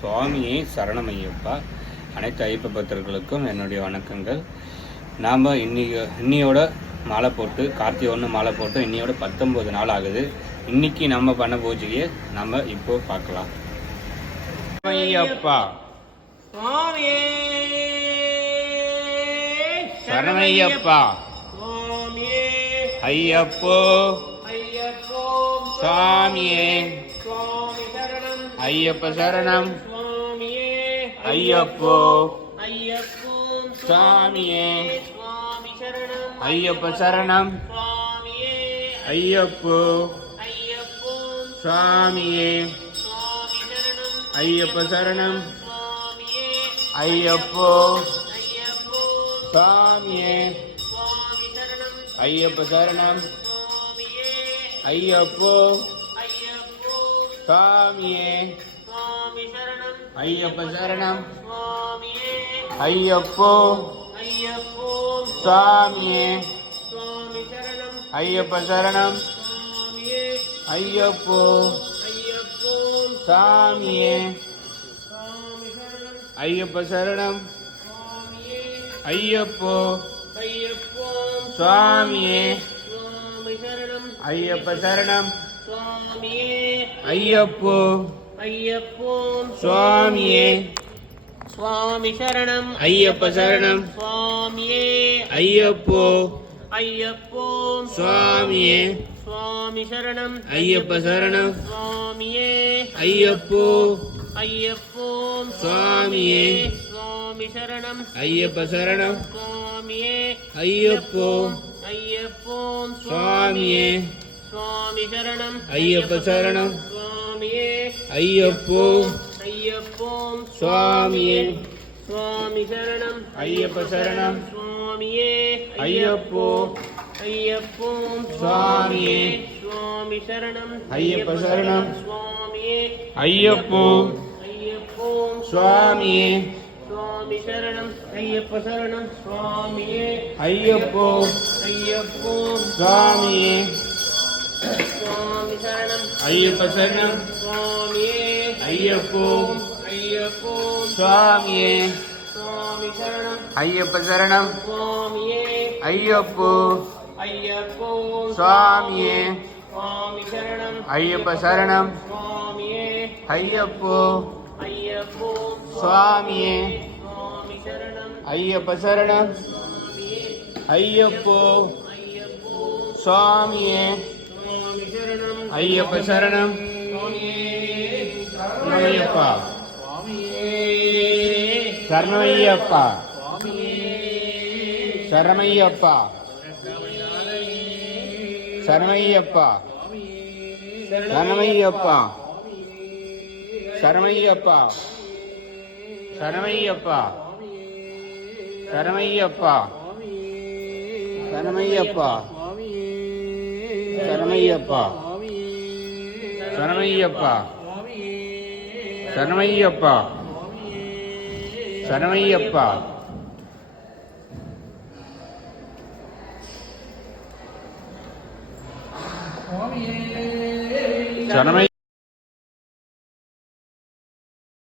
சுவாமியே சரணமையப்பா. அனைத்து ஐயப்ப பக்தர்களுக்கும் என்னுடைய வணக்கங்கள். நாம் இன்னையோட மாலை போட்டு கார்த்திகை 1 மாலை போட்டு இன்னையோட 19 நாள் ஆகுது. இன்னைக்கு நம்ம பண்ண பூஜையை நம்ம இப்போ பார்க்கலாம். ஐயப்பா சரணமையப்பா. ஐயப்போ சுவாமியே ஐயப்ப சரணம். ஐயப்போ சுவாமியே ஐயப்ப சரணம். ஐயப்போ சுவாமியே ஐயப்ப சரணம். ஐயப்போ சுவாமியே ஐயப்ப சரணம். ஐயப்போ சுவாமியே ஐயப்ப சரணம். ஐயப்போ சுவாமியே ஐயப்ப சரணம். ஐயப்போ சுவாமியே ஐயப்ப சரணம். ஐயப்போ சுவாமியே ஐயப்ப சரணம். ஐயப்போ சுவாமியே சுவாமி சரணம். ஐயப்ப சரணம். சுவாமியே ஐயப்போ ஐயப்போ சுவாமியே சுவாமி சரணம். ஐயப்ப சரணம். சுவாமியே ஐயப்போ ஐயப்போ சுவாமியே சுவாமி சரணம். ஐயப்ப சரணம். சுவாமியே ஐயப்போ ஐயப்போ சுவாமியே சுவாமி சரணம். ஐயப்ப சரணம். சுவாமியே ஐயப்போ ஐயப்போ சுவாமியே சுவாமி சரணம். ஐயப்ப சரணம். சுவாமியே ஐயப்போ ஐயப்போ சுவாமியே சுவாமி சரணம். ஐயப்ப சரணம். சுவாமியே ஐயப்போ ஐயப்போ சுவாமியே சுவாமி சரணம். ஐயப்ப சரணம். சுவாமியே ஐயப்போ ஐயப்போ சுவாமியே சுவாமி சரணம். ஐயப்ப சரணம். சுவாமியே ஐயப்போ ஐயப்போ சுவாமியே சுவாமி சரணம். ஐயப்ப சரணம். சுவாமியே ஐயப்போ ஐயப்போ சுவாமியே சுவாமி சரணம். ஐயப்ப சரணம். சுவாமியே ஐயப்போ ஐயப்போ சுவாமியே சுவாமி சரணம். ஐயப்ப சரணம். ஐயப்போ சுவாமியே சுவாமி சரணம். ஐயப்ப சரணம். சரணமையப்பா சரணமையப்பா சரணமையப்பா சரணமையப்பா சரணமையப்பா சரணமையப்பா சரணமையப்பா சரணமையப்பா சரணமையப்பா சரணமையப்பா சரணமையப்பா சரணமையப்பா சரணமையப்பா சரணமை